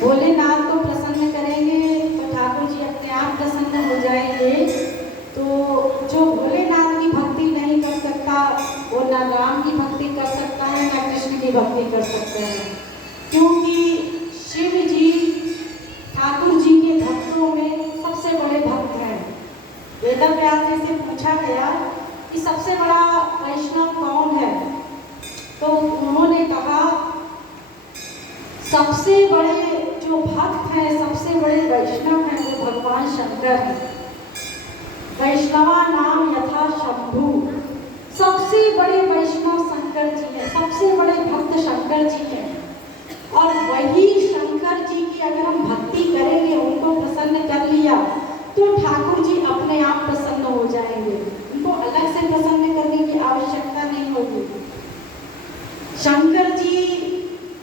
भोलेनाथ को प्रसन्न करेंगे तो ठाकुर जी अपने आप प्रसन्न हो जाएंगे। तो जो भोलेनाथ की भक्ति नहीं कर सकता वो ना राम की भक्ति कर सकता है ना कृष्ण की भक्ति कर सकता है, क्योंकि शिव जी ठाकुर जी के भक्तों में सबसे बड़े भक्त हैं। वेदव्यास जी से पूछा गया कि सबसे बड़ा वैष्णव कौन है, तो उन्होंने कहा सबसे बड़े जो भक्त हैं, सबसे बड़े वैष्णव हैं वो भगवान शंकर हैं। वैष्णवा नाम यथा शंभु, सबसे बड़े वैष्णव शंकर जी हैं, सबसे बड़े भक्त शंकर जी हैं। और वही शंकर जी की अगर हम भक्ति करेंगे, उनको प्रसन्न कर लिया, तो ठाकुर जी अपने आप प्रसन्न हो जाएंगे। उनको अलग से प्रसन्न करने की आवश्यकता नहीं होगी। शंकर जी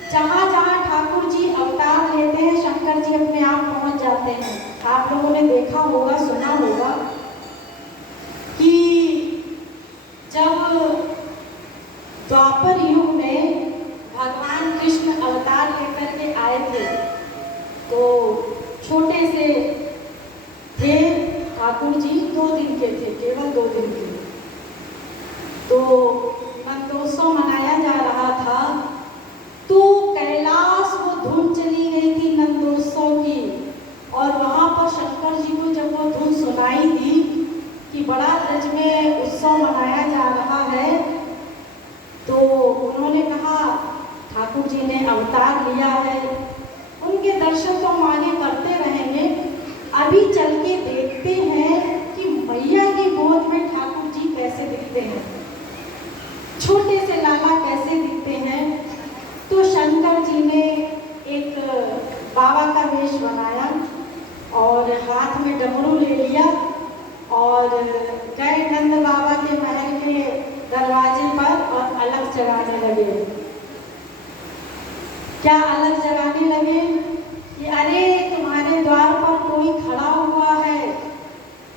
जहाँ जहाँ ठाकुर जी अवतार लेते हैं, शंकर जी अपने आप पहुंच जाते हैं। आप लोगों ने देखा होगा, सुना होगा कि जब द्वापर युग में भगवान कृष्ण अवतार लेकर के आए थे, तो छोटे से थे ठाकुर जी, 2 दिन के थे, केवल 2 दिन के। तो नंदोत्सव मनाया जा रहा था, तो कैलाश वो धुन चली गई थी नंदोत्सव की, और वहाँ पर शंकर जी को जब वो धुन सुनाई दी कि बड़ा ब्रज में उत्सव मनाया जा रहा है, तो उन्होंने कहा ठाकुर जी ने अवतार लिया है, उनके दर्शन तो हम आगे करते रहेंगे, अभी चल के देखते हैं कि मैया की गोद में ठाकुर जी कैसे दिखते हैं, छोटे से लाला कैसे दिखते हैं। तो शंकर जी ने एक बाबा का वेश बनाया और हाथ में डमरू ले लिया और गए नंद बाबा के महल के दरवाजे पर और अलग जगाने लगे। क्या अलग जगाने लगे कि अरे तुम्हारे द्वार पर कोई खड़ा हुआ है।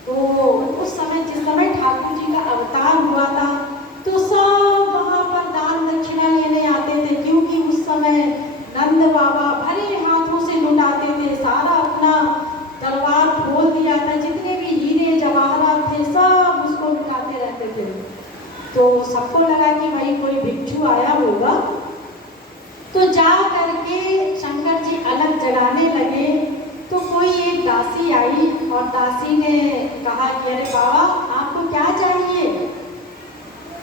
तो उस समय, जिस समय ठाकुर जी का अवतार हुआ था, तो सब वहाँ पर दान दक्षिणा लेने आते थे, क्योंकि उस समय नंद बाबा भरे हाथों से लुटाते थे, सारा अपना दरबार खोल दिया था, जितने भी हीरे जवाहरात थे सब उसको लुटाते रहते थे। तो सबको लगा कि भाई कोई भिक्षु आया होगा, तो जा करके शंकर जी अलग जगाने लगे। तो कोई एक दासी आई और दासी ने कहा कि अरे बाबा आपको क्या चाहिए।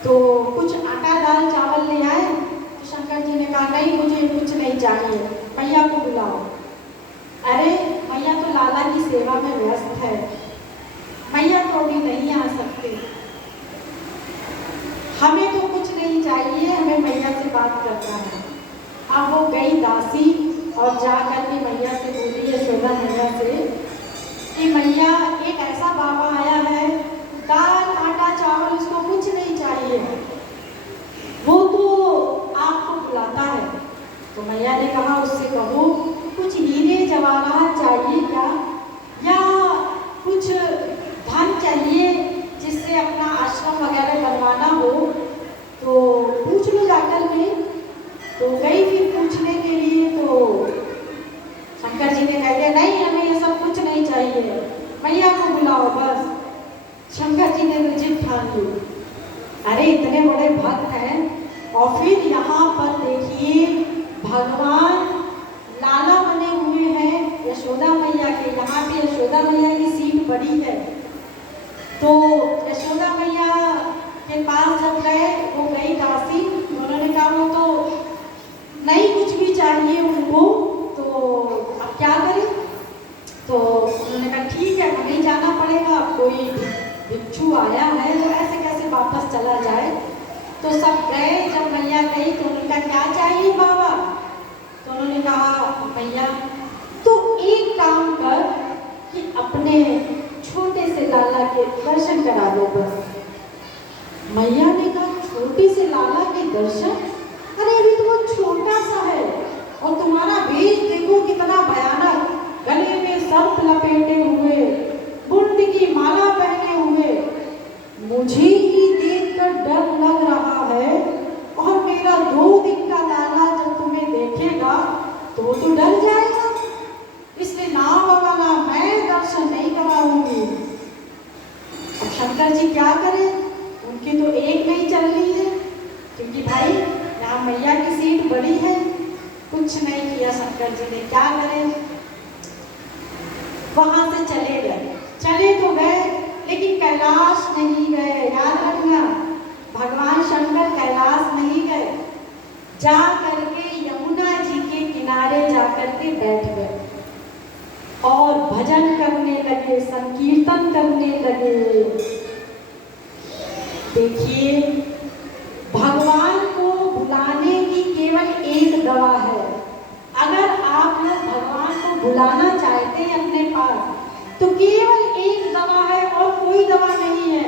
तो कुछ आटा दाल चावल ले आए। तो शंकर जी ने कहा नहीं मुझे कुछ नहीं चाहिए, मैया को बुलाओ। अरे मैया तो लाला की सेवा में व्यस्त है, मैया तो अभी नहीं आ सकते, हमें तो कुछ नहीं चाहिए, हमें मैया से बात करना है। अब वो गई दासी और जा करके मैया से बोली, यशोदा मैया से कि मैया एक ऐसा बाबा आया है, दाल आटा चावल उसको कुछ नहीं चाहिए, वो तो आपको बुलाता है। तो मैया ने कहा उससे कहो कुछ हीरे जवाहरात चाहिए क्या, या कुछ धन चाहिए जिससे अपना आश्रम वगैरह बनवाना हो, तो पूछ लो जाकर के। तो गई फिर पूछने के लिए, तो शंकर जी ने कह दिया नहीं हमें ये सब कुछ नहीं चाहिए, मैया को बुलाओ बस। शंकर जी ने तो जिद ठान ली। अरे इतने बड़े भक्त हैं। और फिर यहाँ पर देखिए भगवान लाला बने हुए हैं यशोदा मैया के, यहाँ पे यशोदा मैया की सीट बड़ी है। तो यशोदा मैया के पास जब गए, वो गई दासी, उन्होंने कहा वो तो नहीं कुछ भी चाहिए उनको, तो अब क्या करें। तो उन्होंने कहा ठीक है हमें जाना पड़ेगा, कोई भिक्षु आया है तो ऐसे कैसे वापस चला जाए। तो सब गए। जब मैया गई तो उन्होंने कहा क्या चाहिए बाबा। तो उन्होंने कहा मैया तो एक काम कर कि अपने छोटे से लाला के दर्शन करा दो बस। मैया ने कहा छोटे से लाला के दर्शन, अरे अभी तो वो छोटा सा है और तुम्हारा वेश देखो कितना भयानक, गले में सर्प लपेटे हुए, बुंड की माला पहने हुए, मुझे ही देखकर डर लग रहा है। और मेरा 2 दिन का लाला जब तुम्हें देखेगा तो डर जाएगा। बड़ी है। कुछ नहीं किया शंकर जी ने, क्या करें, वहां से चले गए। चले तो गए लेकिन कैलाश नहीं गए। याद रखना, भगवान शंकर कैलाश नहीं गए, जा करके यमुना जी के किनारे जाकर के बैठ गए और भजन करने लगे, संकीर्तन करने लगे। देखिए, भगवान को बुलाने की केवल एक दवा है। अगर आप लोग भगवान को बुलाना चाहते हैं अपने पास तो केवल एक दवा है और कोई दवा नहीं है,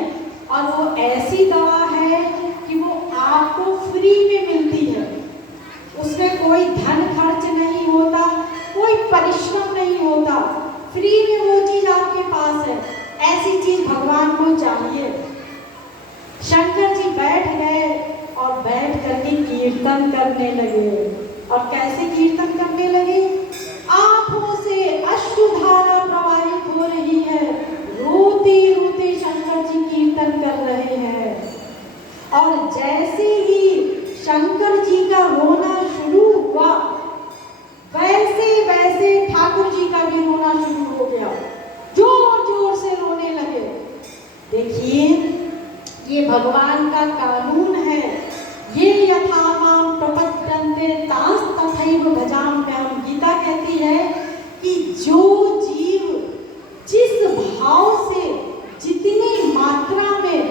और वो ऐसी दवा है कि वो आपको फ्री में मिलती है। उसमें कोई धन खर्च नहीं होता, कोई परिश्रम नहीं होता, फ्री में वो चीज आपके पास है। ऐसी चीज भगवान को चाहिए। शंकर जी बैठ गए और बैठ करके कीर्तन करने लगे। और कैसे कीर्तन करने लगे? आंखों से अश्रुधारा प्रवाहित हो रही है, रोते रोते शंकर जी कीर्तन कर रहे हैं। और जैसे ही शंकर जी का रोना शुरू हुआ, वैसे वैसे ठाकुर जी का भी रोना शुरू हो गया, जोर जोर से रोने लगे। देखिए, ये भगवान का कानून है। ये यथा माम प्रपद्यन्ते तांस तथैव भजाम्यहम्। गीता कहती है कि जो जीव जिस भाव से, जितनी मात्रा में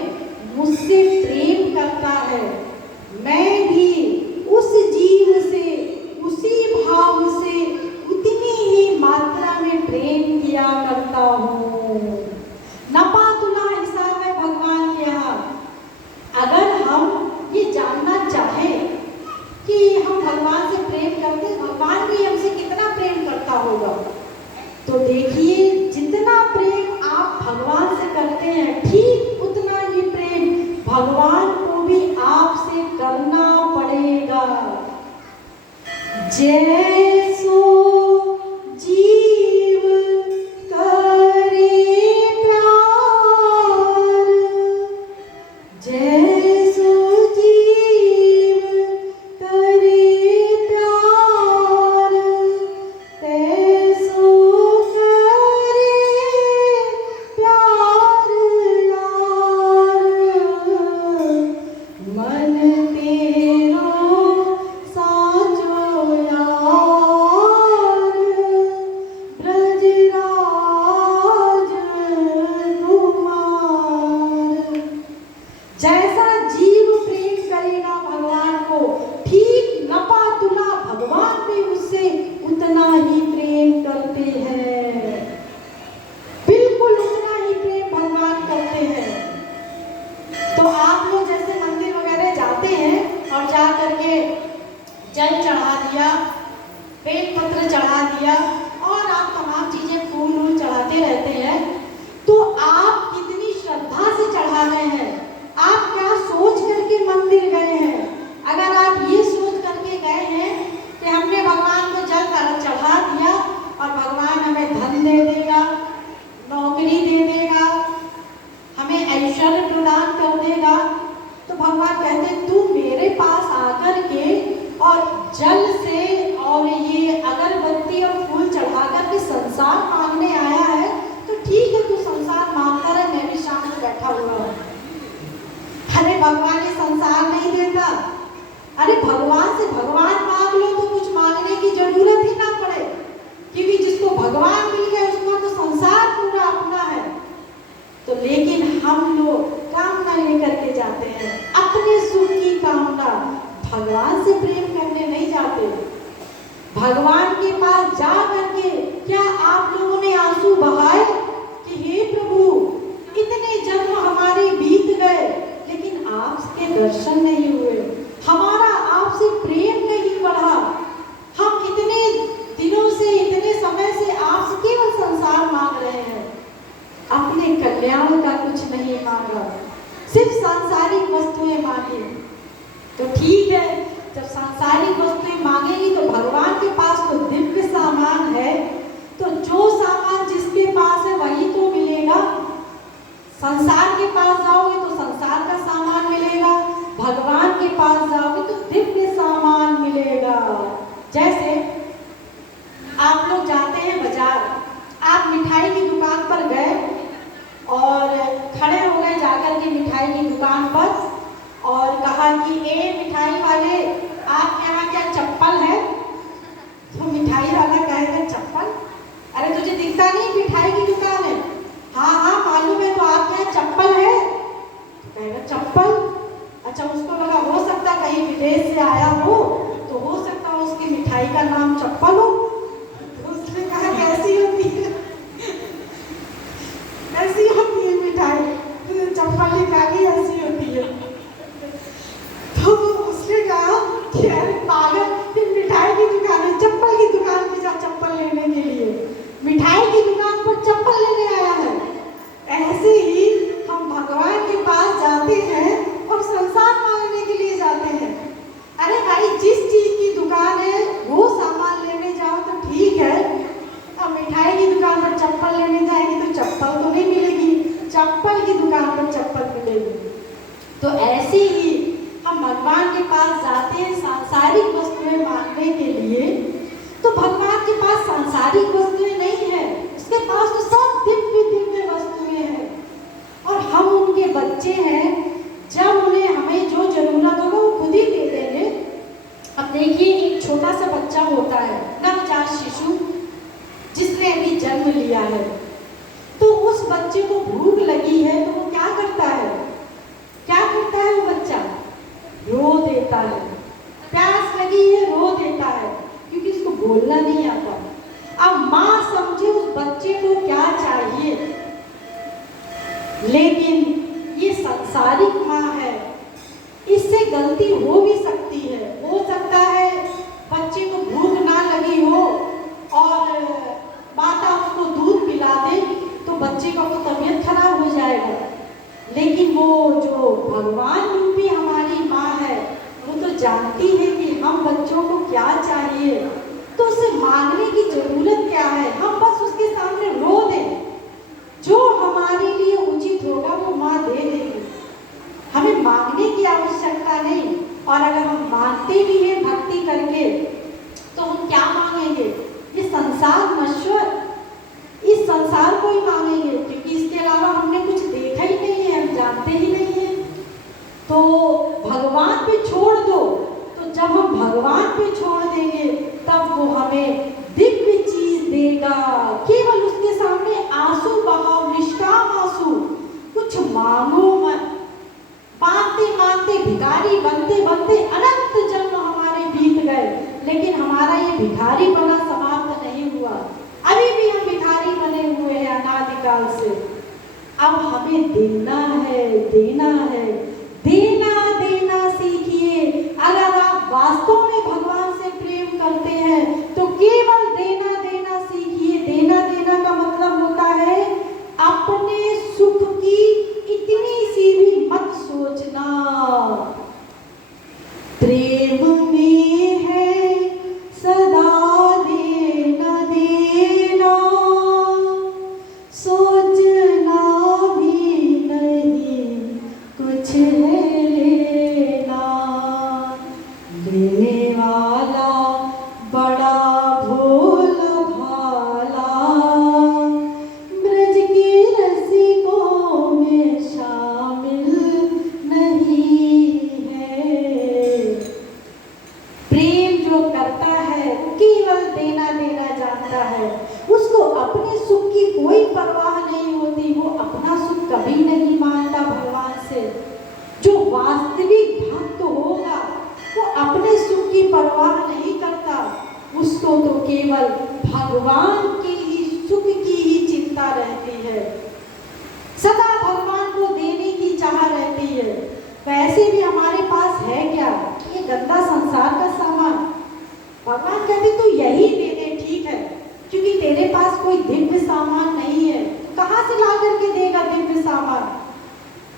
मुझसे प्रेम करता है, मैं भी उस जीव से उसी भाव से उतनी ही मात्रा में प्रेम किया करता हूँ। नपातुला हिसाब है भगवान के यहाँ। अगर हम ये जानना चाहें कि हम भगवान से प्रेम करते, भगवान भी हमसे कितना प्रेम करता होगा, तो देखिए, जितना प्रेम आप भगवान से करते हैं, ठीक उतना ही प्रेम भगवान को भी आपसे करना पड़ेगा। जैसो जीव करे प्यार, जैसो जीव करे प्यार, तैसो करे प्यार यार। मन तेरो साचो यार, ब्रजराज कुमार। जैसा जीव प्रेम करेगा भगवान को, ठीक नपातुला भगवान भी उससे उतना ही प्रेम करते हैं। बिल्कुल उतना ही प्रेम भगवान करते हैं। तो आप लोग जैसे मंदिर वगैरह जाते हैं और जा करके जल चढ़ा दिया, बेलपत्र चढ़ा दिया और आप तमाम चीजें फूल वूल चढ़ाते रहते हैं, तो आप कितनी श्रद्धा से चढ़ा रहे हैं, आप क्या सोच करके मंदिर गए हैं। अगर आप ये सोच करके गए हैं कि हमने भगवान को जल चढ़ा दिया और भगवान हमें धन दे देगा, नौकरी दे देगा, हमें ऐश्वर्य प्रदान कर देगा, तो भगवान कहते हैं तू मेरे पास आकर के और जल से और ये अगरबत्ती और फूल चढ़ा करके संसार मांगने आया है, तो ठीक है, तू संसार मांगता रहे, मैं भी शांत बैठा हुआ हूँ। अरे भगवान ये संसार नहीं देता। अरे भगवान से भगवान मांग लो तो कुछ मांगने की जरूरत ही ना पड़े, क्योंकि जिसको भगवान मिल गए उसको तो संसार पूरा अपना है। तो लेकिन हम लोग कामना लेकर के जाते हैं, अपने सुख की कामना, भगवान से प्रेम करने नहीं जाते। भगवान के पास जा करके क्या आप लोगों ने आंसू बहाए कि हे प्रभु, इतने जन्म हमारे बीत गए लेकिन आपके दर्शन नहीं हुए, हमारा आपसे प्रेम नहीं बढ़ा, हम इतने दिनों से, इतने समय से आपसे केवल संसार मांग रहे हैं, अपने कल्याण का कुछ नहीं मांगा, सिर्फ सांसारिक वस्तुएं मांगी। तो ठीक है, जब सांसारिक वस्तुएं मांगेगी तो भगवान के पास तो दिव्य सामान है, तो जो सामान जिसके पास है वही तो मिलेगा। संसार के पास जाओगे तो संसार का सामान मिलेगा, भगवान के विदेश से आया हो तो हो सकता है उसकी मिठाई का नाम चप्पल हो। तो उसने कहा कैसी होती है, कैसी होती है मिठाई, तो चप्पल ही कहा कि ऐसी होती है। तो उसने कहा कि अरे पागल, फिर मिठाई की दुकान है, चप्पल की दुकान पे जा चप्पल लेने के लिए, मिठाई की दुकान पर चप्पल लेने आया है। ऐसे ही हम भगवान के पास जाते हैं और संसार मांगने के लिए जाते हैं। अरे भाई, जिस चीज की दुकान है वो सामान लेने जाओ तो ठीक है, अब मिठाई की दुकान पर चप्पल लेने जाएंगे तो चप्पल तो नहीं मिलेगी, चप्पल की दुकान पर चप्पल मिलेगी। तो ऐसे ही हम भगवान के पास जाते हैं सांसारिक वस्तुएं मांगने के लिए, तो भगवान के पास सांसारिक वस्तुएं नहीं है, उसके पास तो सब दिव्य दिव्य वस्तुएं हैं और हम उनके बच्चे हैं। जब उन्हें हमें जो जरूरत होगा वो खुद ही दे देंगे। अब देखिए, एक छोटा सा बच्चा होता है, नवजात शिशु जिसने अभी जन्म लिया है, तो उस बच्चे को भूख लगी है तो वो क्या करता है, क्या करता है वो बच्चा, रो देता है। प्यास लगी है, रो देता है, क्योंकि उसको बोलना नहीं आता। अब माँ समझे उस बच्चे को क्या चाहिए, लेकिन ये संसारिक माँ है, इससे गलती हो भी सकती है। हो सकता है बच्चे को भूख ना लगी हो और माता उसको दूध पिला दे तो बच्चे का तो तबीयत खराब हो जाएगा, लेकिन वो जो भगवान रूपी हमारी माँ है वो तो जानती है कि हम बच्चों को क्या चाहिए, तो उसे मांगने की जरूरत क्या है, हम बस उसके सामने रो दें, जो हमारे लिए उचित होगा वो माँ दे देगी, हमें मांगने की आवश्यकता नहीं। और अगर हम मांगते भी हैं भक्ति करके तो हम क्या मांगेंगे, ये संसार नश्वर, इस संसार को ही मांगेंगे, क्योंकि इसके अलावा हमने कुछ देखा ही नहीं है, हम जानते ही नहीं है। तो भगवान पे छोड़ दो, तो जब हम भगवान पे छोड़ देंगे तब वो हमें दिव्य चीज देगा। केवल उसके सामने आंसू बहाओ, निष्काम आंसू, कुछ मांगो मत। मांगते मांगते भिखारी बनते बनते अनंत जन्म हमारे बीत गए, लेकिन हमारा ये भिखारी बना समाप्त नहीं हुआ, अभी भी हम भिखारी बने हुए हैं अनादिकाल से। अब हमें देना है, देना है, देना देना सीखिए। अगर आप वास्तव में भगवान से प्रेम करते हैं तो केवल देना देना सीखिए। देना देना का मतलब होता है अपने सुख की इतनी सी भी मत सोचना। प्रेम में है सदा देना देना, सोचना भी नहीं कुछ है लेना। लेने वाला बड़ा भोला भाला, ब्रज के रसिकों में शामिल नहीं है। प्रेम जो करता है केवल देना देना जानता है, उसको अपने सुख की कोई परवाह नहीं होती, वो अपना सुख कभी नहीं मांगता भगवान से। जो वास्तविक भक्त होगा वो अपने सुख की परवाह नहीं करता, उसको तो केवल भगवान के ही सुख की ही चिंता रहती है, सदा भगवान को देने की चाह रहती है। वैसे भी हमारे पास है क्या, ये गंदा संसार का सामान। भगवान कहते तू यही दे दे, ठीक है, क्योंकि तेरे पास कोई दिव्य सामान नहीं है, कहाँ से ला करके देगा दिव्य सामान।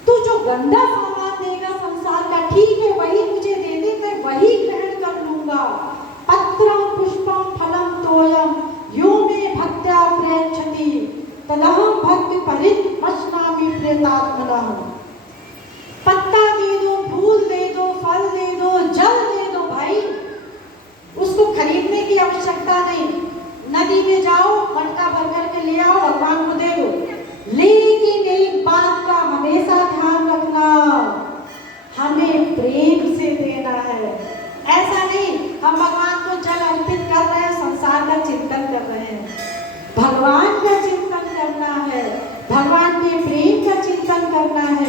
तू जो गंदा सामान देगा संसार का, ठीक है, वही मुझे दे दे, मैं वही ग्रहण कर लूंगा। पत्रम पुष्पम फलम तोयम यो मे भक्त्या प्रयच्छति तदहम भक्ति परितमश्नामि प्रेतात्मनः। पत्ता दे दो, फूल दे दो, फल दे दो, जल दे दो भाई, उसको खरीदने की आवश्यकता नहीं। नदी में जाओ, मटका भर कर के ले आओ, भगवान को दे दो। लेकिन एक बात का हमेशा ध्यान रखना, हमें प्रेम से देना है। ऐसा नहीं हम भगवान को जल अर्पित कर रहे हैं, संसार का चिंतन कर रहे हैं। भगवान का चिंतन करना है, भगवान के प्रेम का चिंतन करना है।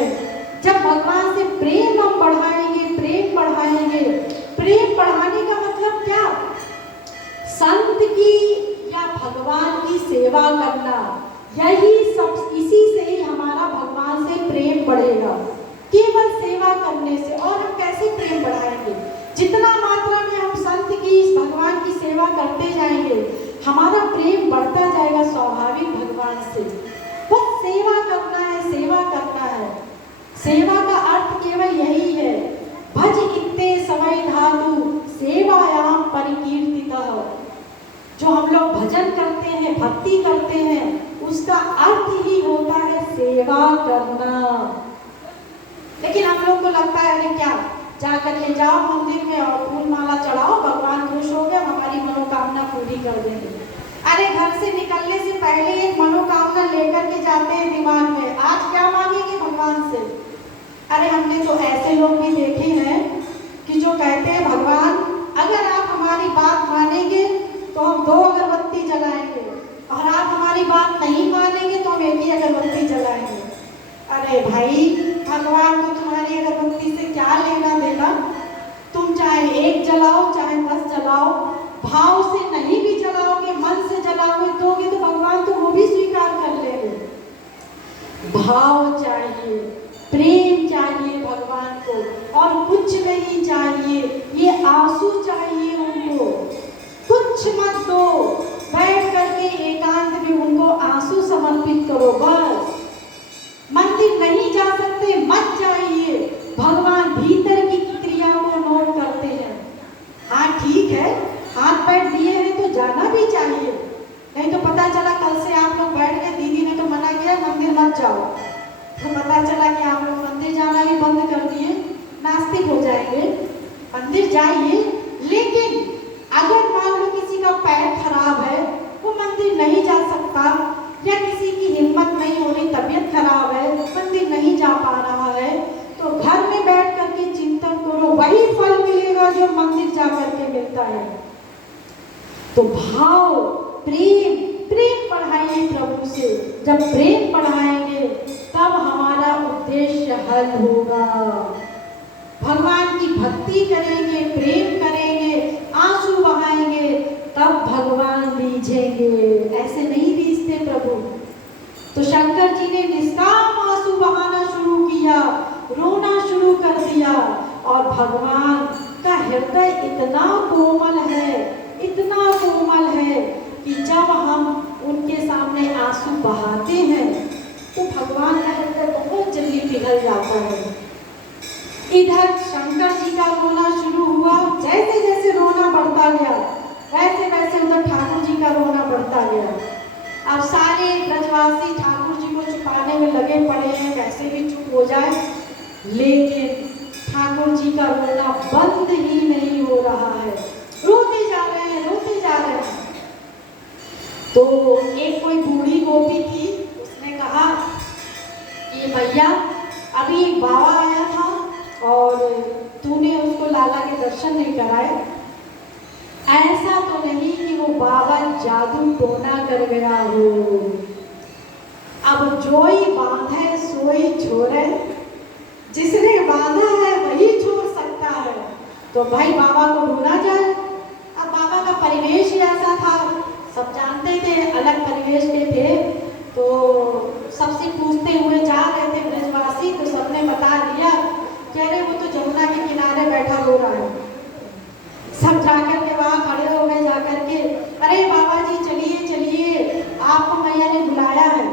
सेवा करना, यही सब, इसी से ही हमारा भगवान से प्रेम बढ़ेगा, केवल सेवा करने से। और हम कैसे प्रेम बढ़ाएंगे? जितना मात्रा में हम संत की, इस भगवान की सेवा करते जाएंगे, हमारा प्रेम बढ़ता जाएगा स्वाभाविक भगवान से। बस सेवा करना है, सेवा करना है। सेवा का अर्थ केवल यही है, भज इत्ते समय धातु सेवायाम परिकीर्तितः। जो हम लोग भजन करते हैं, भक्ति करते हैं, उसका अर्थ ही होता है सेवा करना। लेकिन हम लोग को लगता है अरे क्या, जाकर के जाओ मंदिर में और फूल माला चढ़ाओ, भगवान खुश हो गया, हमारी मनोकामना पूरी कर देंगे। अरे घर से निकलने से पहले एक मनोकामना लेकर के जाते हैं दिमाग में, आज क्या मांगेंगे भगवान से। अरे हमने तो ऐसे लोग भी देखे हैं कि जो कहते हैं भगवान अगर आप हमारी बात मानेंगे तो हम 2 अगरबत्ती जलाएंगे, और आप हमारी बात नहीं मानेंगे तो हम 1 ही अगरबत्ती जलाएंगे। अरे भाई, भगवान को तुम्हारी अगरबत्ती से क्या लेना देना? तुम चाहे 1 जलाओ चाहे 10 जलाओ, भाव से नहीं भी जलाओगे, मन से जलाओगे दोगे तो भगवान तो वो भी स्वीकार कर लेंगे। भाव चाहिए, प्रेम चाहिए भगवान को, और कुछ नहीं चाहिए। ये आंसू चाहिए उनको, कुछ मत दो, बैठ करके एकांत में उनको आंसू समर्पित करो बस। मंदिर नहीं जा सकते, मत जाइए, भगवान भीतर की क्रियाओं को नोट करते हैं। हाँ ठीक है, हाथ पैर दिए हैं तो जाना भी चाहिए, नहीं तो पता चला कल से आप लोग बैठ गए, दीदी ने तो मना किया मंदिर मत जाओ, तो पता चला कि आप लोग मंदिर जाना भी बंद कर दिए, नास्तिक हो जाएंगे। मंदिर जाइए, लेकिन अगर मान लो किसी का पैर खराब है, वो मंदिर नहीं जा सकता, या किसी की हिम्मत नहीं हो रही, तबीयत खराब है, मंदिर नहीं जा पा रहा है, तो घर में बैठ करके चिंतन करो, वही फल मिलेगा जो मंदिर जा करके मिलता है। तो भाव, प्रेम, प्रेम बढ़ाइए प्रभु से। जब प्रेम बढ़ाएंगे तब हमारा उद्देश्य हल होगा। भगवान की भक्ति करेंगे, प्रेम करेंगे, आंसू बहाएंगे, तब भगवान बीजेंगे, ऐसे नहीं बीजते प्रभु। तो शंकर जी ने निष्काम आंसू बहाना शुरू किया, रोना शुरू कर दिया, और भगवान का हृदय इतना कोमल है, इतना कोमल है कि जब हम उनके सामने आंसू बहाते हैं तो भगवान का हृदय बहुत जल्दी पिघल जाता है। इधर शंकर जी का रोना शुरू हुआ, जैसे जैसे रोना बढ़ता गया वैसे वैसे उधर ठाकुर जी का रोना बढ़ता गया। अब सारे ब्रजवासी ठाकुर जी को छुपाने में लगे पड़े हैं, कैसे भी चुप हो जाए, लेकिन ठाकुर जी का रोना बंद ही नहीं हो रहा है, रोते जा रहे हैं, रोते जा रहे हैं। तो एक कोई बूढ़ी गोपी थी, उसने कहा कि भैया अभी एक बाबा आया था और तूने उसको लाला के दर्शन नहीं कराए। ऐसा तो नहीं कि वो बाबा जादू टोना कर गया हो, अब जोई बांधे सोई छोड़े, जिसने बांधा है वही छोड़ सकता है। तो भाई बाबा को ढूंढा जाए। अब बाबा का परिवेश ही ऐसा था, सब जानते थे, अलग परिवेश के थे, तो सबसे पूछते हुए जा रहे थे ब्रजवासी, तो सबने बता दिया कि अरे वो तो जमुना के किनारे बैठा हो रहा है। सब जाकर के वहाँ खड़े हो गए, जाकर के अरे बाबा जी चलिए चलिए, आपको मैया ने बुलाया है।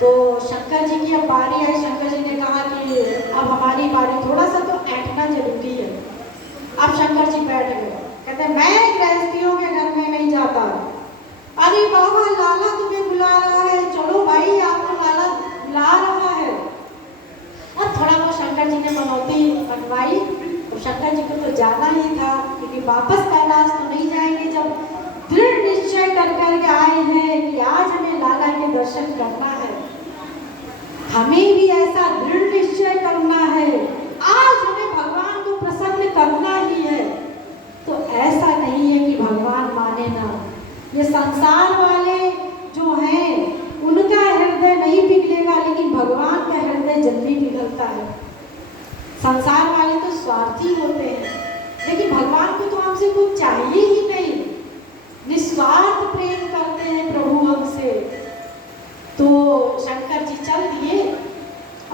तो शंकर जी की अब बारी आई, शंकर जी ने कहा कि अब हमारी बारी, थोड़ा सा तो ऐंठना जरूरी है। अब शंकर जी बैठ गए, कहते मैं गृहस्थियों के घर में नहीं जाता। अरे बाबा लाला तुम्हें बुला रहा है, चलो भाई आपको लाला बुला रहा है। अब थोड़ा बहुत शंकर जी ने मनौती बनवाई, और शंकर जी को तो जाना ही था, क्योंकि वापस कैलाश तो नहीं जाएंगे। जब दृढ़ निश्चय कर करके आए हैं कि आज हमें लाला के दर्शन करना है, हमें भी ऐसा दृढ़ निश्चय करना है, आज हमें भगवान को प्रसन्न करना ही है। तो ऐसा नहीं है कि भगवान माने ना, ये संसार वाले जो हैं उनका हृदय नहीं पिघलेगा, लेकिन भगवान का हृदय जल्दी पिघलता है। संसार वाले तो स्वार्थी होते हैं, लेकिन भगवान को तो हमसे कुछ चाहिए ही नहीं, निस्वार्थ प्रेम करते हैं प्रभु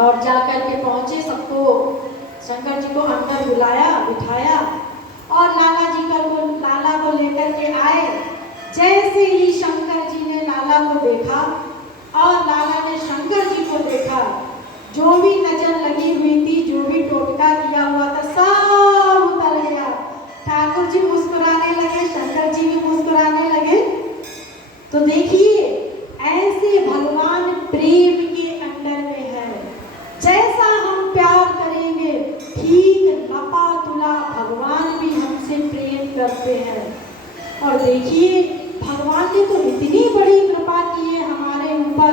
और जाकर के पहुँचे, सबको शंकर जी को अंदर बुलाया, बिठाया और लाला को लेकर के आए। जैसे ही शंकर जी ने लाला को देखा और लाला ने शंकर जी को देखा, जो भी नजर लगी हुई थी, जो भी टोटका किया हुआ था, सब उतर गया। ठाकुर जी मुस्कुराने लगे, शंकर जी भी मुस्कुराने लगे। तो देखिए, ऐसे भगवान प्रेम के अंदर में है। जैसा हम प्यार करेंगे, ठीक लपा-तुला भगवान भी हमसे प्रेम करते हैं। और देखिए, भगवान ने तो इतनी बड़ी कृपा की है हमारे ऊपर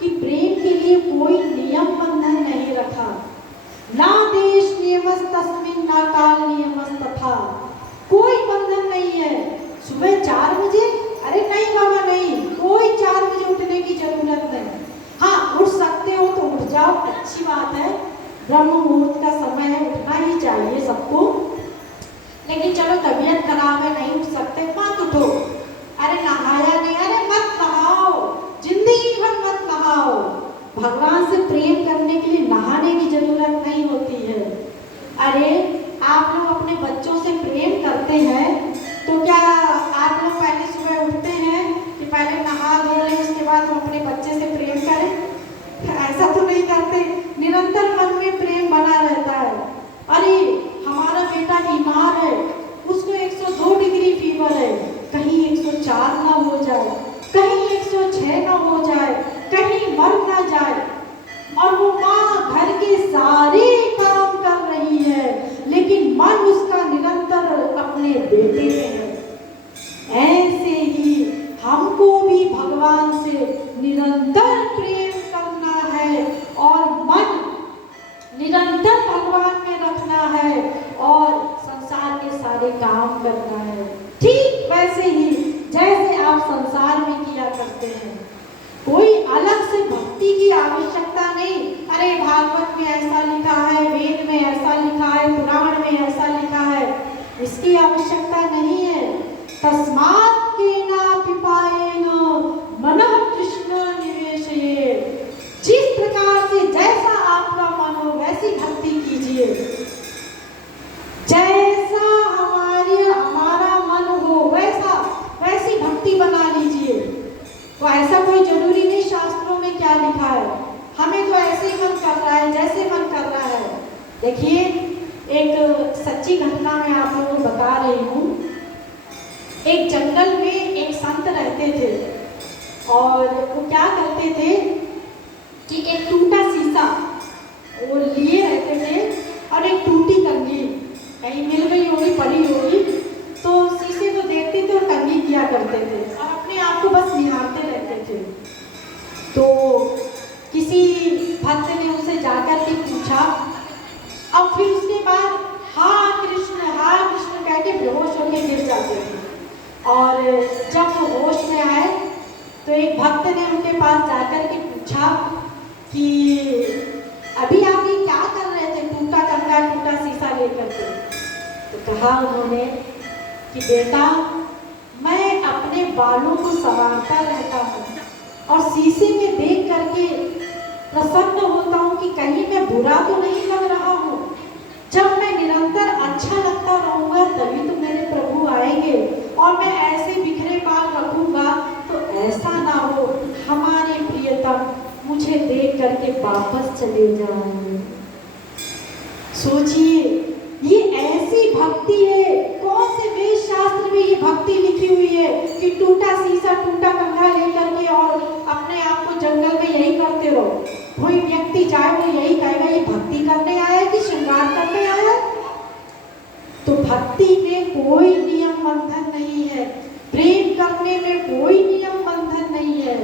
कि प्रेम के लिए कोई नियम बंधन नहीं रखा। ना देश नियमस्तस्मिन् ना काल नियमस्तथा, कोई बंधन नहीं है। सुबह 4 बजे, अरे नहीं बाबा नहीं, कोई 4 बजे उठने की जरूरत नहीं। हाँ, उठ सकते हो तो उठ जाओ, अच्छी बात है, ब्रह्म मुहूर्त का समय है, उठना ही चाहिए सबको। लेकिन चलो तबीयत खराब है, नहीं उठ सकते, मत उठो। अरे नहाया नहीं, अरे मत नहाओ, जिंदगी भर मत नहाओ। भगवान से प्रेम करने के लिए नहाने की जरूरत नहीं होती है। अरे आप लोग अपने बच्चों से प्रेम करते हैं तो क्या आप लोग पहले सुबह उठते हैं कि पहले नहा धो लें, उसके बाद हम अपने बच्चे से प्रेम करें? ऐसा तो नहीं करते। निरंतर मन में प्रेम बना रहता है। अरे हमारा बेटा बीमार है, उसको 102 डिग्री फीवर है, कहीं 104 ना हो जाए, कहीं 106 ना हो जाए, कहीं मर ना जाए। और वो माँ घर के सारे काम कर रही है, लेकिन मन उसका निरंतर अपने बेटे में है। ऐसे ही हमको भी भगवान से निरंतर प्रेम करना है और मन निरंतर भगवान में रखना है और संसार के सारे काम करना है। ठीक वैसे ही जैसे आप संसार में किया करते हैं। कोई अलग से भक्ति की आवश्यकता नहीं। अरे भागवत में ऐसा लिखा है, वेद में ऐसा लिखा है, पुराण में ऐसा लिखा है, इसकी आवश्यकता नहीं है। तस्मात् केनापि पायेन मनः कृष्ण निवेशयेत्। जिस प्रकार से जैसा आपका मन हो वैसी भक्ति कीजिए, जैसा हमारा मन हो वैसी भक्ति बना लीजिए। तो ऐसा कोई जरूरी नहीं शास्त्रों में क्या लिखा है, हमें तो ऐसे ही मन कर रहा है, जैसे मन कर रहा है। देखिए, एक सच्ची घटना मैं आप लोगों को बता रही हूँ। एक जंगल में एक संत रहते थे और वो क्या करते थे कि एक टूटा शीशा वो लिए रहते थे और एक टूटी कंघी कहीं मिल गई होगी, पड़ी होगी, तो शीशे को देखते थे और कंघी किया करते थे और अपने आप को बस निहारते रहते थे। तो किसी भक्त ने उनसे जाकर के पूछा और फिर उसके बाद हाँ कृष्ण कह के बेहोश होकर गिर जाते थे। और जब वो होश में आए तो एक भक्त ने उनके पास जाकर के पूछा कि अभी आप ये क्या कर रहे थे, टूटा कंघा टूटा शीशा लेकर के? तो कहा उन्होंने कि बेटा, मैं अपने बालों को संवारता रहता हूँ और शीशे में देख करके प्रसन्न होता हूँ कि कहीं मैं बुरा तो नहीं लग रहा हूँ। जब मैं निरंतर अच्छा लगता रहूँगा तभी तो मेरे प्रभु आएंगे और मैं ऐसे बिखरे बाल रखूँगा तो ऐसा ना हो हमारे प्रियतम मुझे देख करके वापस चले जाएंगे। सोचिए, ये ऐसी भक्ति है। कौन से वेद शास्त्र में ये भक्ति लिखी हुई है कि टूटा शीशा टूटा कंघा लेकर के और अपने आप को जंगल में यही करते रहो? कोई व्यक्ति चाहे वो यही कहेगा ये भक्ति करने आया है कि श्रृंगार करने आया है? तो भक्ति में कोई नियम बंधन नहीं है, प्रेम करने में कोई नियम बंधन नहीं है।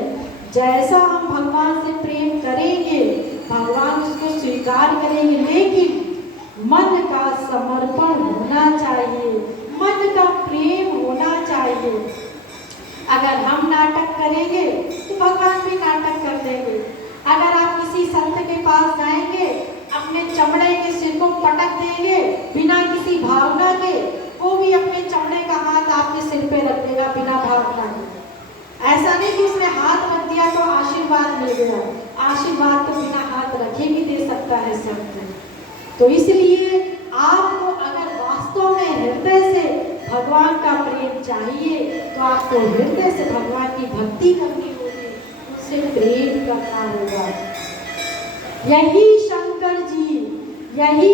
जैसा हम भगवान से प्रेम करेंगे भगवान उसको स्वीकार करेंगे, लेकिन मन का समर्पण होना चाहिए, मन का प्रेम होना चाहिए। अगर हम नाटक करेंगे तो भगवान भी नाटक कर देंगे। अगर आप किसी संत के पास जाएंगे, अपने चमड़े के सिर को पटक देंगे बिना किसी भावना के, वो भी अपने चमड़े का हाथ आपके सिर पे रख देगा बिना भावना के। ऐसा नहीं कि उसने हाथ रख दिया तो आशीर्वाद मिल गया, आशीर्वाद तो बिना हाथ रखे भी दे सकते। तो इसलिए आपको अगर वास्तव में हृदय से भगवान का प्रेम चाहिए तो आपको हृदय से भगवान की भक्ति करनी होगी, उससे प्रेम करना होगा। यही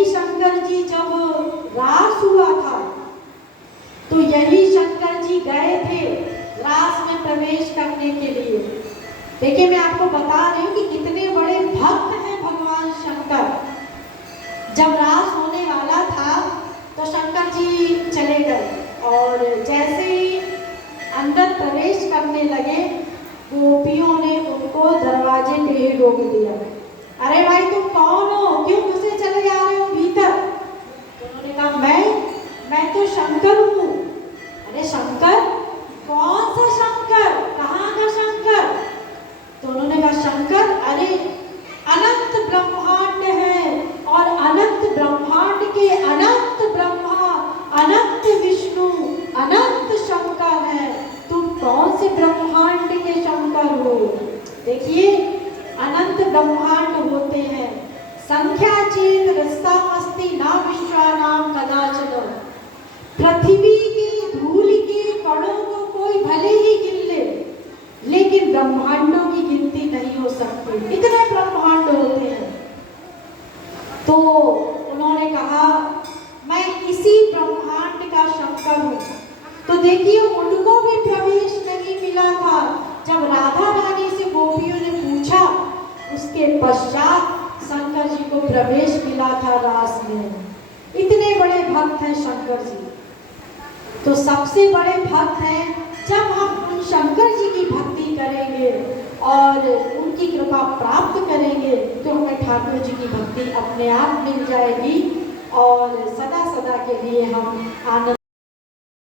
शंकर जी जब रास हुआ था तो यही शंकर जी गए थे रास में प्रवेश करने के लिए। देखिए, मैं आपको बता रही हूँ कि कितने बड़े भक्त हैं भगवान शंकर। जब रास होने वाला था तो शंकर जी चले गए और जैसे ही अंदर प्रवेश करने लगे, गोपियों ने उनको दरवाजे पे ही रोक दिया। अरे भाई, तुम कौन हो, क्यों घुसे चले जा रहे हो भीतर? तो उन्होंने कहा मैं तो शंकर हूँ। अरे शंकर? कौन सा शंकर? कहाँ का शंकर? तो उन्होंने कहा शंकर, अरे अनंत ब्रह्मांड है और अनंत ब्रह्मांड के अनंत ब्रह्मा, अनंत विष्णु, अनंत शंकर है। तुम कौन से ब्रह्मांड के शंकर हो? देखिए, अनंत ब्रह्मांड होते हैं, संख्या चेत रस्तामस्ति ना विश्वानाम कदाचन। पृथ्वी की धूल के कणों को कोई भले ही गिन ले, लेकिन ब्रह्मांडों की गिनती नहीं हो सकती, इतने ब्रह्मांड होते हैं। तो उन्होंने कहा मैं इसी ब्रह्मांड का शंकर हूँ। तो देखिए, उनको भी प्रवेश नहीं मिला था। जब राधा रानी से गोपियों ने पूछा, उसके पश्चात शंकर जी को प्रवेश मिला था रास में। इतने बड़े भक्त हैं शंकर जी। तो सबसे बड़े भक्त हैं। जब हम उन शंकर जी की भक्ति करेंगे और उनकी कृपा प्राप्त करेंगे तो हमें ठाकुर जी की भक्ति अपने आप मिल जाएगी और सदा सदा के लिए हम आनंद